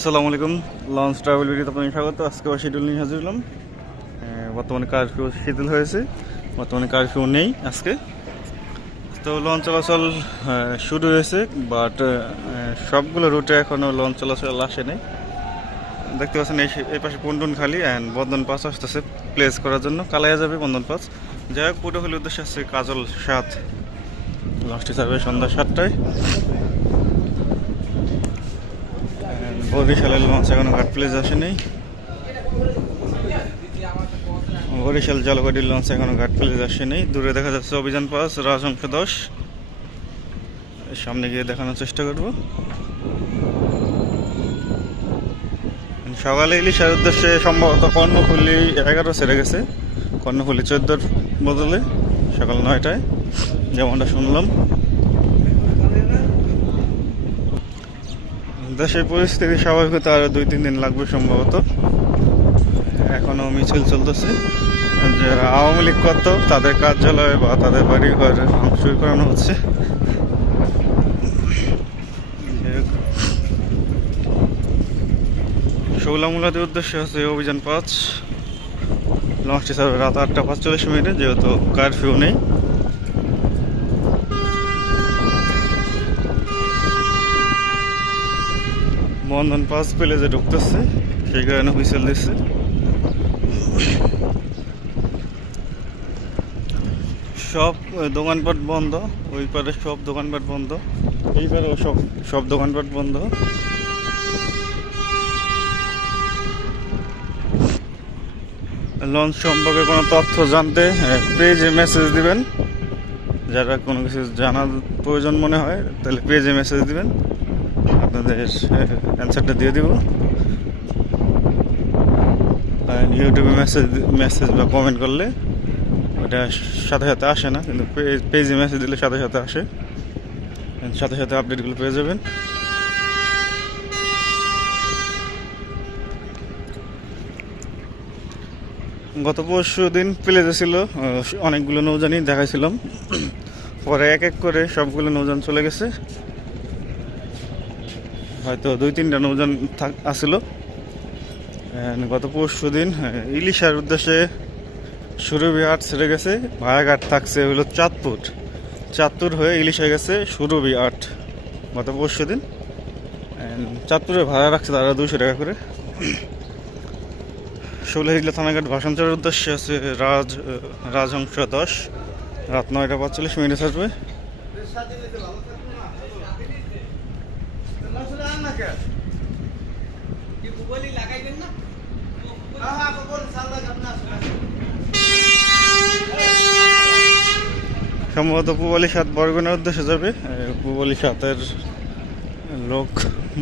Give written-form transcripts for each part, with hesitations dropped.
আসসালামু আলাইকুম। Launch travel ভিডিওতে আপনাকে স্বাগত। আজকে শিডিউল নিয়ে হাজির হলাম। বর্তমানে কারফিউ শিথিল হয়েছে, বর্তমানে কারফিউ নেই আজকে। তো লঞ্চ চলাচল শুরু হয়েছে, বাট সবগুলো রুটে এখনও লঞ্চ চলাচল আসে নেই। দেখতে পাচ্ছেন এই পাশে পন্টুন খালি অ্যান্ড বন্ধন পাস আসতেছে প্লেস করার জন্য। কালাইয়া যাবে বন্ধন পাস। যাই হোক, পুটোখালির উদ্দেশ্যে আসছে কাজল 7। লঞ্চটি ছাড়বে সন্ধ্যা 7টায়। বরিশালের লঞ্চ এখনো ঘাট প্লেস আসেনি। বরিশাল জলগাড়ির লঞ্চ এখনো ঘাট প্লেস আসেনি। দূরে দেখা যাচ্ছে অভিযান পাস রাজহংস 10। সামনে গিয়ে দেখানোর চেষ্টা করব। সকালে ইলিশার উদ্দেশ্যে সম্ভবত কর্ণফুলি 11 ছেড়ে গেছে, কর্ণফুলি 14 বদলে সকাল 9টায়, যেমনটা শুনলাম। দেশের পরিস্থিতি স্বাভাবিক হতে আরও 2-3 দিন লাগবে সম্ভবত। এখনও মিছিল চলতেছে। যারা আওয়ামী লীগ করত তাদের কার্যালয় বা তাদের বাড়ি ঘর ভাঙচুর করানো হচ্ছে। শৌলামুলাদের উদ্দেশ্যে হচ্ছে অভিযান 5। লঞ্চটি ছাড়বে রাত 8:45 যেহেতু কারফিউ নেই। বন্ধন পাস পেলে যে ঢুকতেছে সেই কারণে হুইসেল দিচ্ছে। সব দোকানপাট বন্ধ, ওই পারে সব দোকানপাট বন্ধ, এই পারেও সব দোকানপাট বন্ধ। লঞ্চ সম্পর্কে কোনো তথ্য জানতে পেজে মেসেজ দিবেন। যারা কোনো কিছু জানার প্রয়োজন মনে হয় তাহলে পেজে মেসেজ দিবেন, আপনাদের অ্যান্সারটা দিয়ে দিব। ইউটিউবে মেসেজ বা কমেন্ট করলে ওটা সাথে সাথে আসে না, কিন্তু পেজে মেসেজ দিলে সাথে সাথে আসে, সাথে সাথে আপডেটগুলো পেয়ে যাবেন। গত পরশু দিন প্লেজে ছিল অনেকগুলো নৌজানি দেখাইছিলাম, পরে এক এক করে সবগুলো নৌজান চলে গেছে। হয়তো 2-3টা নৌজান আসছিল। গত পরশু দিন ইলিশার উদ্দেশ্যে সুরভি আট ছেড়ে গেছে, ভায়াঘাট থাকছে হলো চাঁদপুর হয়ে ইলিশ হয়ে গেছে সুরভি 8 গত পরশু দিন। চাঁদপুরে ভাড়া রাখছে তারা 200 টাকা করে। শৌলাহিলা থানাঘাট ভাষান্তরের উদ্দেশ্যে আছে রাজহংস 10, রাত 9:45 ছাড়বে। সম্ভবত পুবালি 7 বরগুনার উদ্দেশ্যে যাবে। পুবালি 7-এর লোক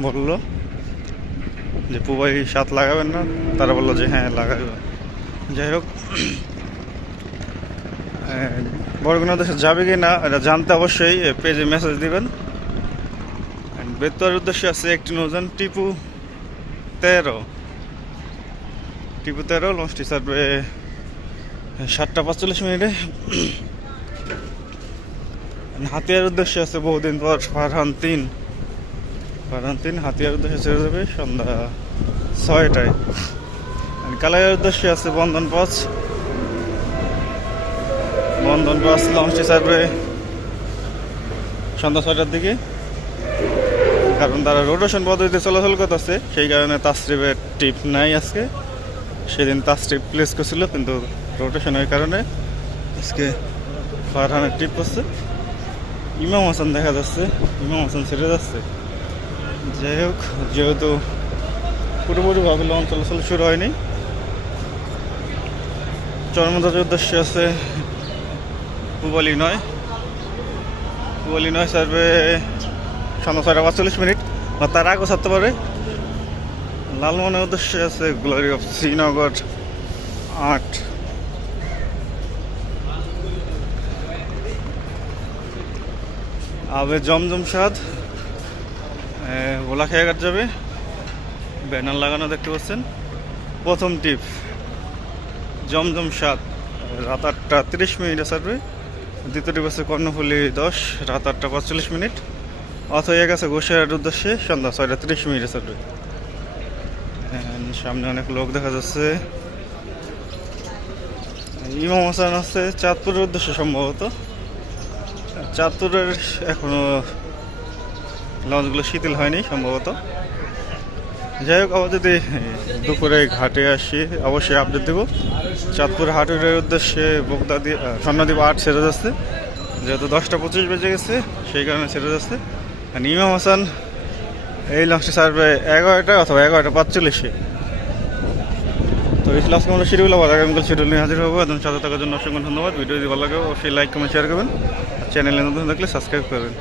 বলল যে পুবালি 7 লাগাবেন না, তারা বললো যে হ্যাঁ লাগাবে। যাই হোক, বরগুনার উদ্দেশ্যে যাবে কি না এটা জানতে অবশ্যই পেজে মেসেজ দিবেন। বেতুয়ার উদ্দেশ্যে আছে একটি নৌযান টিপু 13। লঞ্চটি ছাড়বে 7:45। হাতিয়ার উদ্দেশ্যে আছে বহুদিন পর ফারহান 3। হাতিয়ার উদ্দেশ্যে ছেড়ে যাবে সন্ধ্যা 6টায়। কালাইয়ার উদ্দেশ্যে আছে বন্ধন পাস। লঞ্চটি ছাড়বে সন্ধ্যা 6টার দিকে, কারণ তারা রোটেশন পদ্ধতিতে চলাচল করতেছে, সেই কারণে তাসরিফের টিপ নাই আজকে। সেদিন তাসরিফ প্লেস করছিল, কিন্তু রোটেশনের কারণে আজকে ফারহানের টিপ করছে। ইমাম হাসান দেখা যাচ্ছে, ইমাম হাসান ছেড়ে যাচ্ছে। যাই হোক, যেহেতু পুরোপুরিভাবে লঞ্চ চলাচল শুরু হয়নি। চরমদাজের উদ্দেশ্যে আছে পুবালি 9 ছাড়বে সন্ধ্যা 6:45, বা তার আগেও ছাড়তে পারে। লালমনের উদ্দেশ্যে আছে গ্লোরি অফ শ্রীনগর 8। আবে জমজম 7 ওলা খেয়াঘাট যাবে। ব্যানার লাগানো দেখতে পাচ্ছেন। প্রথম টিপ জমজম 7 রাত 8:30 ছাড়বে। দ্বিতীয় টিপ আছে কর্ণফুলি 10 রাত 8:45। অথবা গেছে ঘোষের উদ্দেশ্যে সন্ধ্যা 6:30 ছাড়বে। সামনে অনেক লোক দেখা যাচ্ছে। ইমাম হাসান আছে চাঁদপুরের উদ্দেশ্যে সম্ভবত। চাঁদপুরের এখনো লঞ্চগুলো শিথিল হয়নি সম্ভবত। যাই হোক, আবার যদি দুপুরে ঘাটে আসি অবশ্যই আপডেট দেবো। চাঁদপুর হাটের উদ্দেশ্যে বোগদা দিয়ে স্বর্ণদ্বীপ 8 ছেড়ে যাচ্ছে, যেহেতু 10টা 25 বেজে গেছে সেই কারণে ছেড়ে যাচ্ছে। আর ইমাম হাসান এই লঞ্চটি ছাড়বে 11টা অথবা 11টা 45-এ। তো এই লাস্ট আমাদের শিডিউল, আবার আগামীকাল শিডিউল নিয়ে হাজির হবো। একদম সাথে থাকার জন্য অসংখ্য ধন্যবাদ। ভিডিও যদি ভালো লাগে অবশ্যই লাইক কমেন্ট শেয়ার করবেন। চ্যানেলে নতুন থাকলে সাবস্ক্রাইব করবেন।